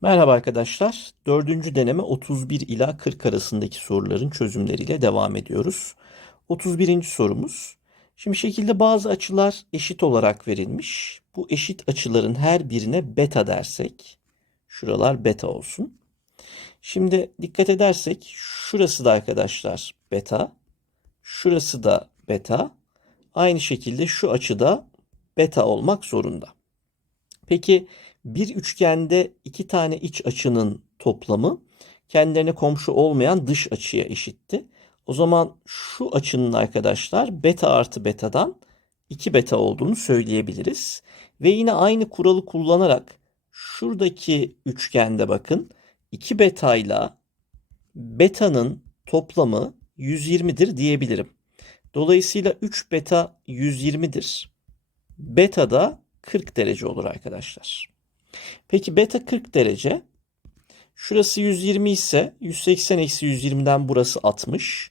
Merhaba arkadaşlar. Dördüncü deneme 31 ila 40 arasındaki soruların çözümleriyle devam ediyoruz. 31. sorumuz. Şimdi şekilde bazı açılar eşit olarak verilmiş. Bu eşit açıların her birine beta dersek, şuralar beta olsun. Şimdi dikkat edersek şurası da arkadaşlar beta, şurası da beta. Aynı şekilde şu açıda beta olmak zorunda. Peki bir üçgende iki tane iç açının toplamı kendilerine komşu olmayan dış açıya eşitti. O zaman şu açının arkadaşlar beta artı betadan 2 beta olduğunu söyleyebiliriz. Ve yine aynı kuralı kullanarak şuradaki üçgende bakın 2 beta ile beta'nın toplamı 120'dir diyebilirim. Dolayısıyla 3 beta 120'dir. Beta da 40 derece olur arkadaşlar. Peki beta 40 derece. Şurası 120 ise 180 eksi 120'den burası 60.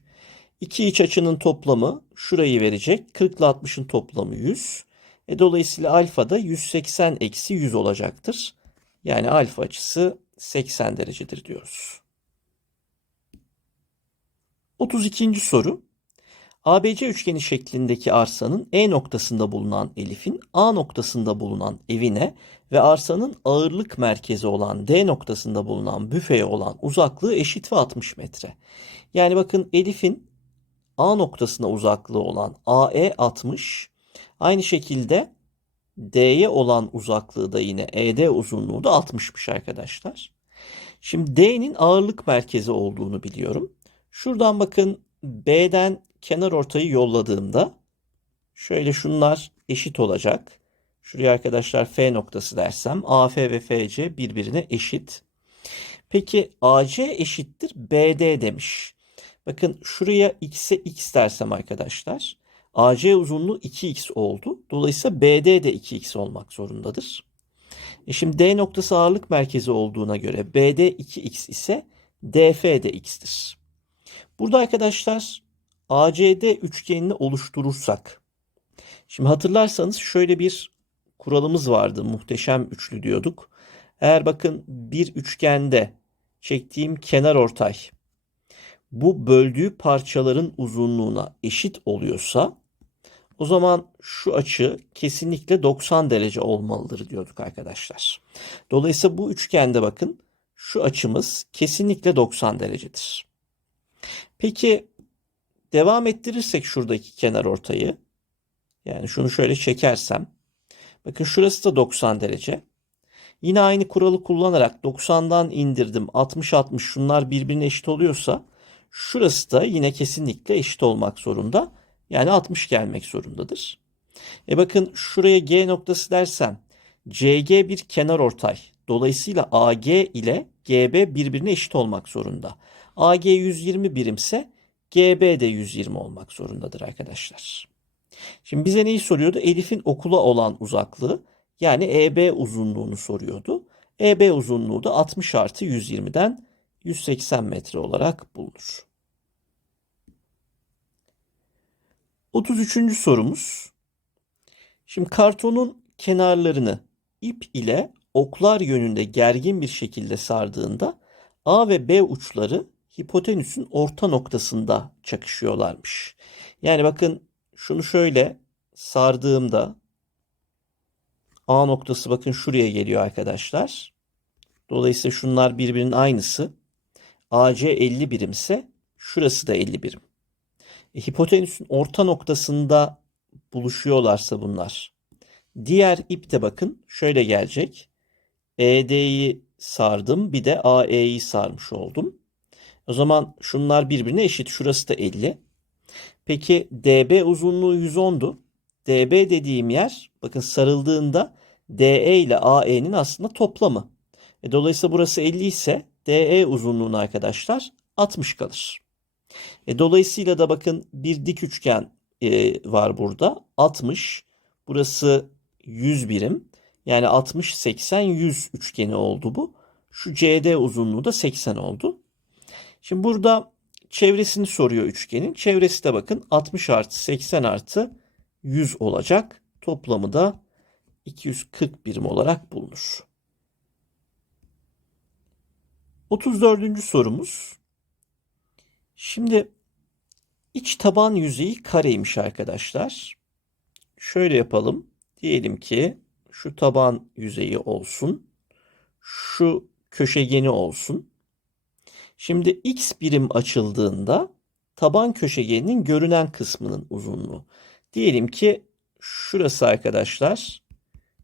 İki iç açının toplamı şurayı verecek. 40 ile 60'ın toplamı 100. E, dolayısıyla alfa da 180 eksi 100 olacaktır. Yani alfa açısı 80 derecedir diyoruz. 32. soru. ABC üçgeni şeklindeki arsanın E noktasında bulunan Elif'in A noktasında bulunan evine ve arsanın ağırlık merkezi olan D noktasında bulunan büfeye olan uzaklığı eşit ve 60 metre. Yani bakın Elif'in A noktasına uzaklığı olan AE 60. Aynı şekilde D'ye olan uzaklığı da yine ED uzunluğu da 60'mış arkadaşlar. Şimdi D'nin ağırlık merkezi olduğunu biliyorum. Şuradan bakın B'den kenar ortayı yolladığımda şöyle şunlar eşit olacak. Şuraya arkadaşlar F noktası dersem AF ve FC birbirine eşit. Peki AC eşittir BD demiş. Bakın şuraya x'e x dersem arkadaşlar AC uzunluğu 2x oldu. Dolayısıyla BD de 2x olmak zorundadır. E şimdi D noktası ağırlık merkezi olduğuna göre BD 2x ise DF de x'tir. Burada arkadaşlar ACD üçgenini oluşturursak şimdi hatırlarsanız şöyle bir kuralımız vardı. Muhteşem üçlü diyorduk. Eğer bakın bir üçgende çektiğim kenar ortay bu böldüğü parçaların uzunluğuna eşit oluyorsa o zaman şu açı kesinlikle 90 derece olmalıdır diyorduk arkadaşlar. Dolayısıyla bu üçgende bakın şu açımız kesinlikle 90 derecedir. Peki devam ettirirsek şuradaki kenar ortayı yani şunu şöyle çekersem bakın şurası da 90 derece. Yine aynı kuralı kullanarak 90'dan indirdim 60-60 şunlar birbirine eşit oluyorsa şurası da yine kesinlikle eşit olmak zorunda. Yani 60 gelmek zorundadır. E bakın şuraya G noktası dersem CG bir kenar ortay. Dolayısıyla AG ile GB birbirine eşit olmak zorunda. AG 120 birimse GB de 120 olmak zorundadır arkadaşlar. Şimdi bize neyi soruyordu? Elif'in okula olan uzaklığı yani EB uzunluğunu soruyordu. EB uzunluğu da 60 artı 120'den 180 metre olarak bulunur. 33. sorumuz. Şimdi kartonun kenarlarını ip ile oklar yönünde gergin bir şekilde sardığında A ve B uçları hipotenüsün orta noktasında çakışıyorlarmış. Yani bakın şunu şöyle sardığımda A noktası bakın şuraya geliyor arkadaşlar. Dolayısıyla şunlar birbirinin aynısı. AC 50 birimse şurası da 50 birim. E, hipotenüsün orta noktasında buluşuyorlarsa bunlar. Diğer ip de bakın şöyle gelecek. ED'yi sardım bir de AE'yi sarmış oldum. O zaman şunlar birbirine eşit. Şurası da 50. Peki DB uzunluğu 110'du. DB dediğim yer bakın sarıldığında DE ile AE'nin aslında toplamı. E, dolayısıyla burası 50 ise DE uzunluğunu arkadaşlar 60 kalır. E, dolayısıyla da bakın bir dik üçgen e, var burada. 60. Burası 100 birim. Yani 60, 80, 100 üçgeni oldu bu. Şu CD uzunluğu da 80 oldu. Şimdi burada çevresini soruyor üçgenin. Çevresi de bakın 60 artı 80 artı 100 olacak. Toplamı da 240 birim olarak bulunur. 34. sorumuz. Şimdi iç taban yüzeyi kareymiş arkadaşlar. Şöyle yapalım. Diyelim ki şu taban yüzeyi olsun. Şu köşegeni olsun. Şimdi x birim açıldığında taban köşegeninin görünen kısmının uzunluğu. Diyelim ki şurası arkadaşlar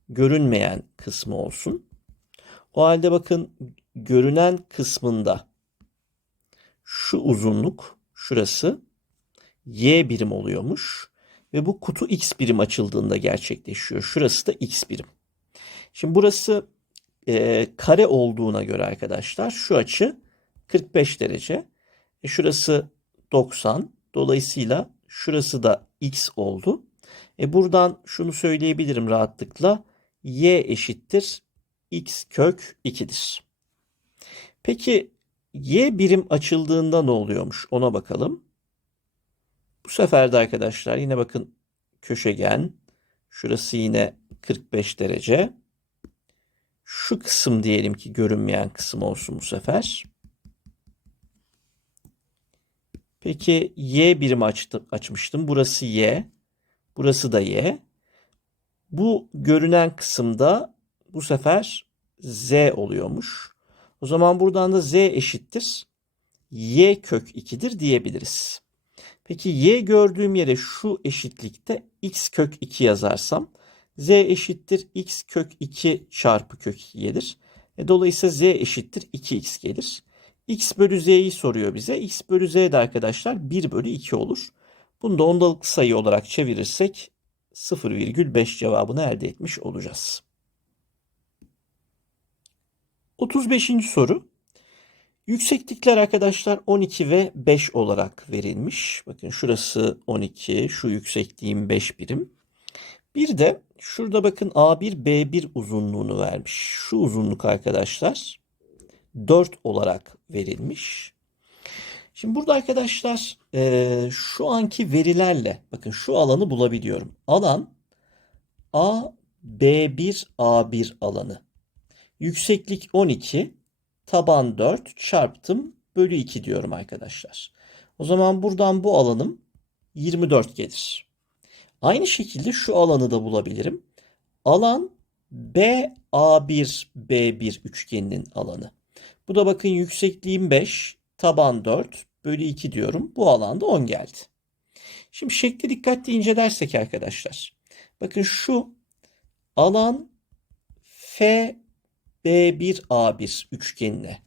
görünmeyen kısmı olsun. O halde bakın görünen kısmında şu uzunluk şurası y birim oluyormuş ve bu kutu x birim açıldığında gerçekleşiyor. Şurası da x birim. Şimdi burası e, kare olduğuna göre arkadaşlar şu açı 45 derece. E, şurası 90. Dolayısıyla şurası da x oldu. E, buradan şunu söyleyebilirim rahatlıkla. y eşittir x kök 2'dir. Peki y birim açıldığında ne oluyormuş ona bakalım. Bu sefer de arkadaşlar yine bakın köşegen. Şurası yine 45 derece. Şu kısım diyelim ki görünmeyen kısım olsun bu sefer. Peki y birim açtım, açmıştım. Burası y. Burası da y. Bu görünen kısımda bu sefer z oluyormuş. O zaman buradan da z eşittir. y kök 2'dir diyebiliriz. Peki y gördüğüm yere şu eşitlikte x kök 2 yazarsam z eşittir x kök 2 çarpı kök 2 gelir. E, dolayısıyla z eşittir 2x gelir. X bölü z'yi soruyor bize. x bölü z de arkadaşlar 1 bölü 2 olur. Bunu da ondalık sayı olarak çevirirsek 0,5 cevabını elde etmiş olacağız. 35. soru. Yükseklikler arkadaşlar 12 ve 5 olarak verilmiş. Bakın şurası 12, şu yüksekliğim 5 birim. Bir de şurada bakın A1, B1 uzunluğunu vermiş. Şu uzunluk arkadaşlar 4 olarak verilmiş. Şimdi burada arkadaşlar e, şu anki verilerle bakın şu alanı bulabiliyorum. Alan A, B1, A1 alanı. Yükseklik 12, taban 4 çarptım bölü 2 diyorum arkadaşlar. O zaman buradan bu alanım 24 gelir. Aynı şekilde şu alanı da bulabilirim. Alan BA1 B1 üçgeninin alanı. Bu da bakın yüksekliğim 5, taban 4 bölü 2 diyorum. Bu alanda 10 geldi. Şimdi şekli dikkatli incelersek arkadaşlar. Bakın şu alan F B1A1 üçgenine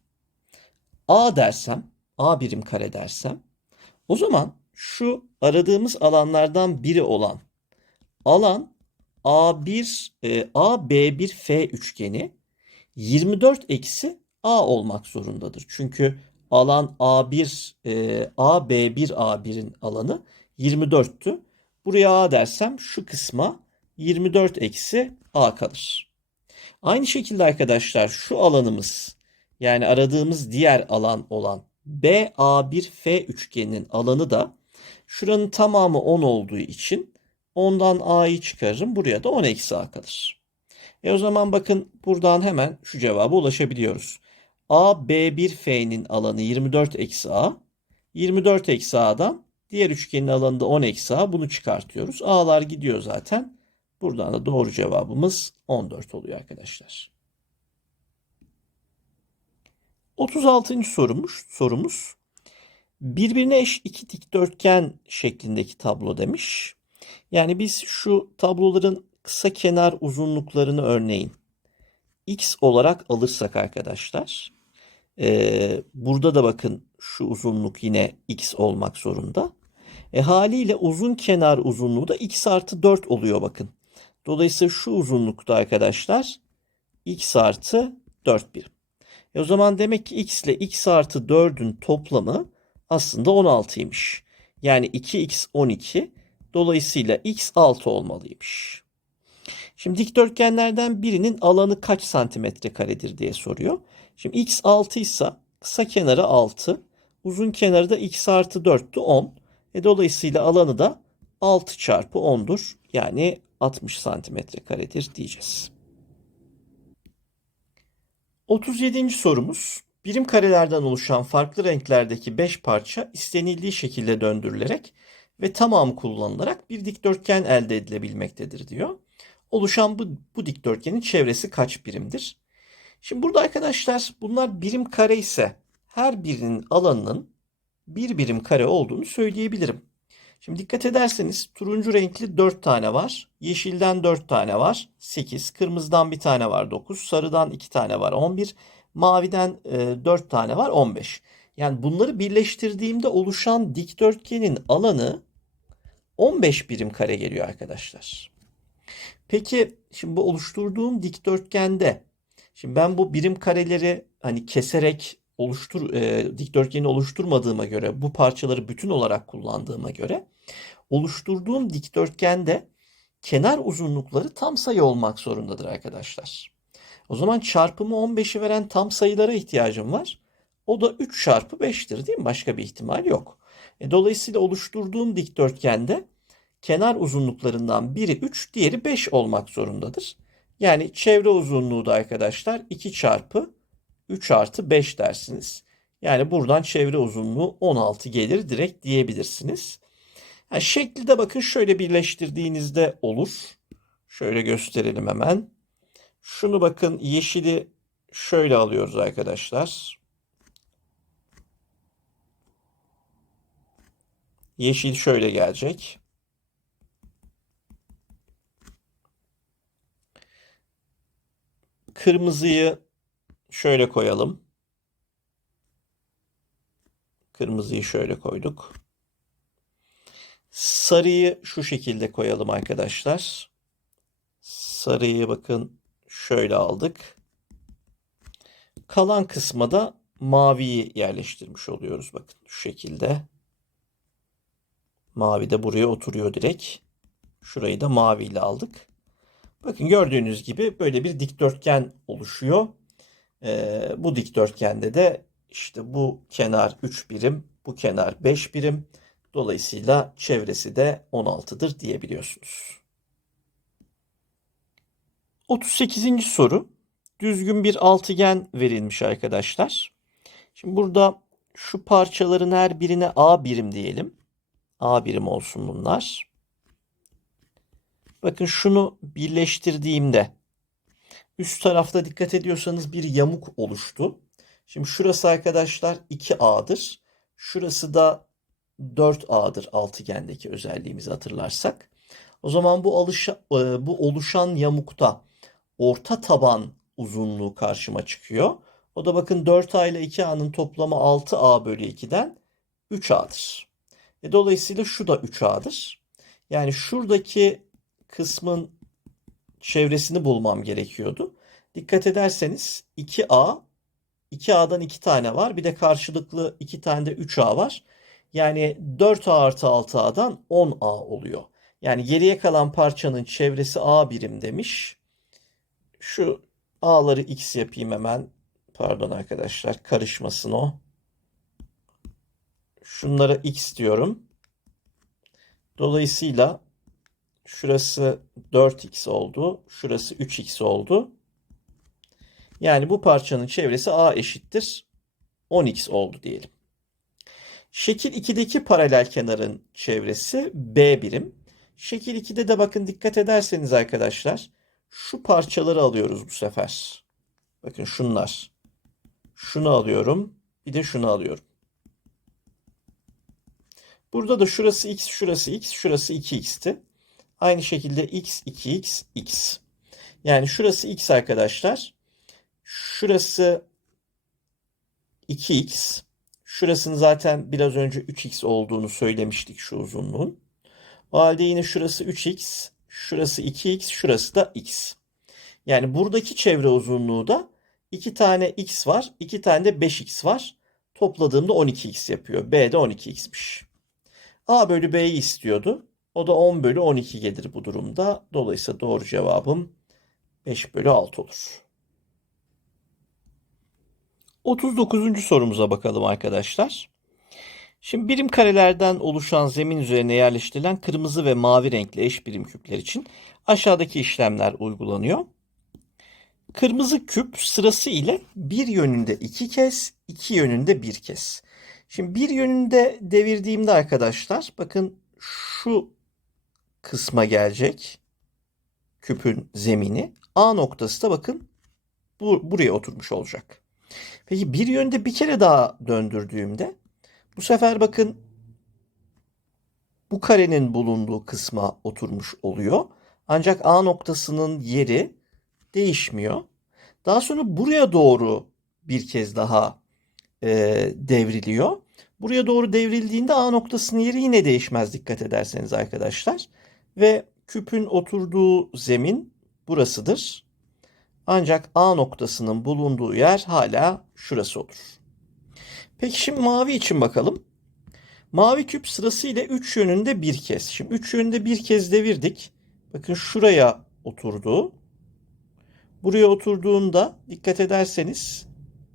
A dersem, A birim kare dersem o zaman şu aradığımız alanlardan biri olan alan A1 e, AB1F üçgeni 24 eksi A olmak zorundadır. Çünkü alan A1 e, AB1 A1'in alanı 24'tü. Buraya A dersem şu kısma 24 eksi A kalır. Aynı şekilde arkadaşlar şu alanımız yani aradığımız diğer alan olan BA1F üçgeninin alanı da şuranın tamamı 10 olduğu için 10'dan A'yı çıkarırım. Buraya da 10 eksi A kalır. E o zaman bakın buradan hemen şu cevaba ulaşabiliyoruz. A B1F'nin alanı 24 eksi A. 24 eksi A'dan diğer üçgenin alanı da 10 eksi A. Bunu çıkartıyoruz. A'lar gidiyor zaten. Buradan da doğru cevabımız 14 oluyor arkadaşlar. 36. sorumuz, sorumuz birbirine eş iki dikdörtgen şeklindeki tablo demiş. Yani biz şu tabloların kısa kenar uzunluklarını örneğin x olarak alırsak arkadaşlar e, burada da bakın şu uzunluk yine x olmak zorunda. E, haliyle uzun kenar uzunluğu da x artı 4 oluyor bakın. Dolayısıyla şu uzunlukta arkadaşlar x artı 4 birim. E o zaman demek ki x ile x artı 4'ün toplamı aslında 16'ymış. Yani 2x 12. Dolayısıyla x 6 olmalıymış. Şimdi dikdörtgenlerden birinin alanı kaç santimetre karedir diye soruyor. Şimdi x 6 ise kısa kenarı 6. Uzun kenarı da x artı 4'tü 10. E dolayısıyla alanı da 6 çarpı 10'dur. Yani 60 santimetre karedir diyeceğiz. 37. sorumuz. Birim karelerden oluşan farklı renklerdeki 5 parça istenildiği şekilde döndürülerek ve tamamı kullanılarak bir dikdörtgen elde edilebilmektedir diyor. Oluşan bu, bu dikdörtgenin çevresi kaç birimdir? Şimdi burada arkadaşlar bunlar birim kare ise her birinin alanının bir birim kare olduğunu söyleyebilirim. Şimdi dikkat ederseniz turuncu renkli 4 tane var. Yeşilden 4 tane var. 8. Kırmızıdan bir tane var 9. Sarıdan 2 tane var 11. Maviden e, 4 tane var 15. Yani bunları birleştirdiğimde oluşan dikdörtgenin alanı 15 birim kare geliyor arkadaşlar. Peki şimdi bu oluşturduğum dikdörtgende şimdi ben bu birim kareleri hani keserek oluştur e, dikdörtgeni oluşturmadığıma göre bu parçaları bütün olarak kullandığıma göre oluşturduğum dikdörtgende kenar uzunlukları tam sayı olmak zorundadır arkadaşlar. O zaman çarpımı 15'i veren tam sayılara ihtiyacım var. O da 3 çarpı 5'tir değil mi? Başka bir ihtimal yok. E, dolayısıyla oluşturduğum dikdörtgende kenar uzunluklarından biri 3, diğeri 5 olmak zorundadır. Yani çevre uzunluğu da arkadaşlar 2 çarpı 3 artı 5 dersiniz. Yani buradan çevre uzunluğu 16 gelir direkt diyebilirsiniz. Yani şekli de bakın şöyle birleştirdiğinizde olur. Şöyle gösterelim hemen. Şunu bakın yeşili şöyle alıyoruz arkadaşlar. Yeşil şöyle gelecek. Kırmızıyı şöyle koyalım. Kırmızıyı şöyle koyduk. Sarıyı şu şekilde koyalım arkadaşlar. Sarıyı bakın şöyle aldık. Kalan kısma da maviyi yerleştirmiş oluyoruz. Bakın şu şekilde. Mavi de buraya oturuyor direkt. Şurayı da maviyle aldık. Bakın gördüğünüz gibi böyle bir dikdörtgen oluşuyor. Ee, bu dikdörtgende de işte bu kenar 3 birim, bu kenar 5 birim. Dolayısıyla çevresi de 16'dır diyebiliyorsunuz. 38. soru. Düzgün bir altıgen verilmiş arkadaşlar. Şimdi burada şu parçaların her birine A birim diyelim. A birim olsun bunlar. Bakın şunu birleştirdiğimde üst tarafta dikkat ediyorsanız bir yamuk oluştu. Şimdi şurası arkadaşlar 2A'dır. Şurası da 4A'dır altıgendeki özelliğimizi hatırlarsak. O zaman bu, alışa, e, bu oluşan yamukta orta taban uzunluğu karşıma çıkıyor. O da bakın 4A ile 2A'nın toplamı 6A bölü 2'den 3A'dır. E dolayısıyla şu da 3A'dır. Yani şuradaki kısmın çevresini bulmam gerekiyordu. Dikkat ederseniz 2A, 2A'dan 2 tane var. Bir de karşılıklı 2 tane de 3A var. Yani 4A artı 6A'dan 10A oluyor. Yani geriye kalan parçanın çevresi A birim demiş. Şu A'ları X yapayım hemen. Pardon arkadaşlar karışmasın o. Şunlara X diyorum. Dolayısıyla şurası 4X oldu. Şurası 3X oldu. Yani bu parçanın çevresi A eşittir 10X oldu diyelim. Şekil 2'deki paralel kenarın çevresi B birim. Şekil 2'de de bakın dikkat ederseniz arkadaşlar şu parçaları alıyoruz bu sefer. Bakın şunlar. Şunu alıyorum. Bir de şunu alıyorum. Burada da şurası x, şurası x, şurası 2x'ti. Aynı şekilde x, 2x, x. Yani şurası x arkadaşlar. Şurası 2x. Şurasının zaten biraz önce 3x olduğunu söylemiştik şu uzunluğun. O halde yine şurası 3x, şurası 2x, şurası da x. Yani buradaki çevre uzunluğu da 2 tane x var, 2 tane de 5x var. Topladığımda 12x yapıyor. B de 12x'miş. A bölü B'yi istiyordu. O da 10 bölü 12 gelir bu durumda. Dolayısıyla doğru cevabım 5 bölü 6 olur. 39. sorumuza bakalım arkadaşlar. Şimdi birim karelerden oluşan zemin üzerine yerleştirilen kırmızı ve mavi renkli eş birim küpler için aşağıdaki işlemler uygulanıyor. kırmızı küp sırası ile bir yönünde iki kez, iki yönünde bir kez. Şimdi bir yönünde devirdiğimde arkadaşlar bakın şu kısma gelecek küpün zemini. A noktası da bakın bu, buraya oturmuş olacak. Peki bir yönde bir kere daha döndürdüğümde bu sefer bakın bu karenin bulunduğu kısma oturmuş oluyor. Ancak A noktasının yeri değişmiyor. Daha sonra buraya doğru bir kez daha e, devriliyor. Buraya doğru devrildiğinde A noktasının yeri yine değişmez dikkat ederseniz arkadaşlar. Ve küpün oturduğu zemin burasıdır. Ancak A noktasının bulunduğu yer hala şurası olur. Peki şimdi mavi için bakalım. Mavi küp sırasıyla 3 yönünde bir kez. Şimdi 3 yönünde bir kez devirdik. Bakın şuraya oturdu. Buraya oturduğunda dikkat ederseniz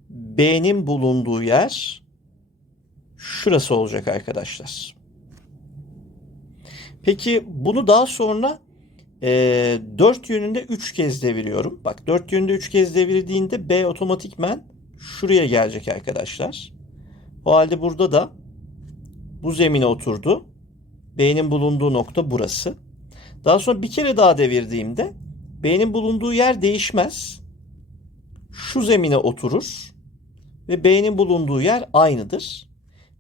B'nin bulunduğu yer şurası olacak arkadaşlar. Peki bunu daha sonra e, 4 yönünde 3 kez deviriyorum. Bak 4 yönünde 3 kez devirdiğinde B otomatikmen şuraya gelecek arkadaşlar. O halde burada da bu zemine oturdu. B'nin bulunduğu nokta burası. Daha sonra bir kere daha devirdiğimde B'nin bulunduğu yer değişmez. Şu zemine oturur ve B'nin bulunduğu yer aynıdır.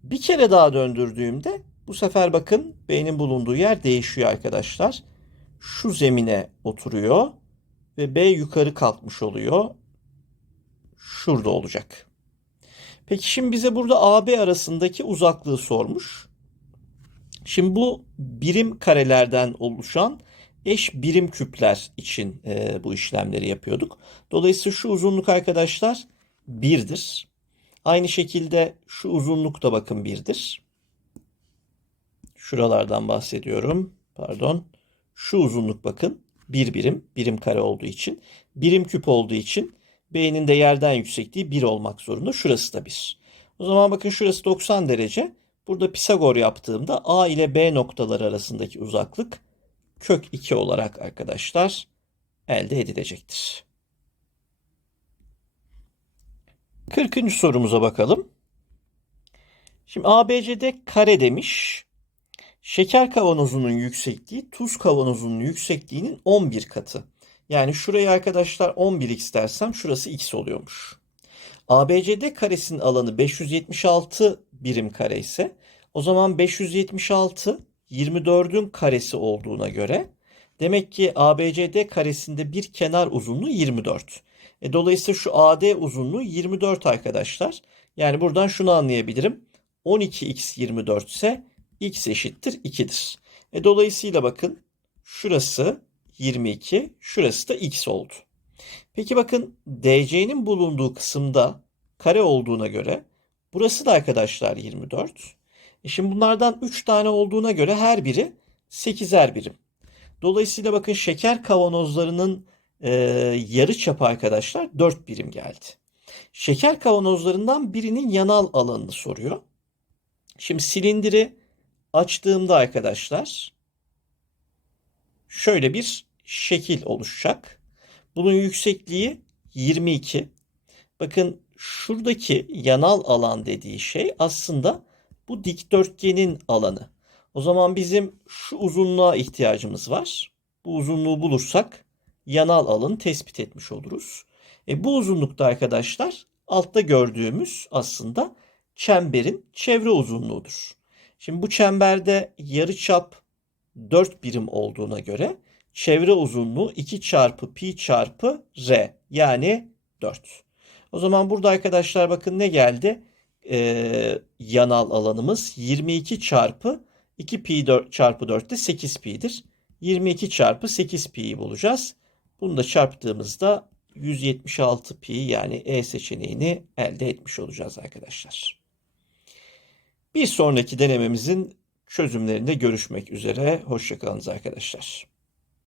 Bir kere daha döndürdüğümde bu sefer bakın B'nin bulunduğu yer değişiyor arkadaşlar. Şu zemine oturuyor ve B yukarı kalkmış oluyor. Şurada olacak. Peki şimdi bize burada AB arasındaki uzaklığı sormuş. Şimdi bu birim karelerden oluşan eş birim küpler için e, bu işlemleri yapıyorduk. Dolayısıyla şu uzunluk arkadaşlar 1'dir. Aynı şekilde şu uzunluk da bakın 1'dir. Şuralardan bahsediyorum. Pardon. Şu uzunluk bakın 1 birim. Birim kare olduğu için. Birim küp olduğu için B'nin de yerden yüksekliği 1 olmak zorunda. Şurası da 1. O zaman bakın şurası 90 derece. Burada Pisagor yaptığımda A ile B noktaları arasındaki uzaklık kök 2 olarak arkadaşlar elde edilecektir. 40. sorumuza bakalım. Şimdi ABCD kare demiş. Şeker kavanozunun yüksekliği tuz kavanozunun yüksekliğinin 11 katı. Yani şurayı arkadaşlar 11x dersem şurası x oluyormuş. ABCD karesinin alanı 576 birim kare ise o zaman 576 24'ün karesi olduğuna göre demek ki ABCD karesinde bir kenar uzunluğu 24. E, dolayısıyla şu AD uzunluğu 24 arkadaşlar. Yani buradan şunu anlayabilirim. 12x 24 ise x eşittir 2'dir. E, dolayısıyla bakın şurası 22, şurası da x oldu. Peki bakın DC'nin bulunduğu kısımda kare olduğuna göre burası da arkadaşlar 24. E şimdi bunlardan 3 tane olduğuna göre her biri 8'er birim. Dolayısıyla bakın şeker kavanozlarının e, yarı çapı arkadaşlar 4 birim geldi. Şeker kavanozlarından birinin yanal alanını soruyor. Şimdi silindiri açtığımda arkadaşlar şöyle bir şekil oluşacak. Bunun yüksekliği 22. Bakın şuradaki yanal alan dediği şey aslında bu dikdörtgenin alanı. O zaman bizim şu uzunluğa ihtiyacımız var. Bu uzunluğu bulursak yanal alanı tespit etmiş oluruz. E bu uzunlukta arkadaşlar altta gördüğümüz aslında çemberin çevre uzunluğudur. Şimdi bu çemberde yarıçap 4 birim olduğuna göre çevre uzunluğu 2 çarpı pi çarpı r yani 4. O zaman burada arkadaşlar bakın ne geldi? Ee, yanal alanımız 22 çarpı 2 pi 4 çarpı 4 de 8 pi'dir. 22 çarpı 8 pi'yi bulacağız. Bunu da çarptığımızda 176 pi yani E seçeneğini elde etmiş olacağız arkadaşlar. Bir sonraki denememizin çözümlerinde görüşmek üzere. Hoşçakalınız arkadaşlar.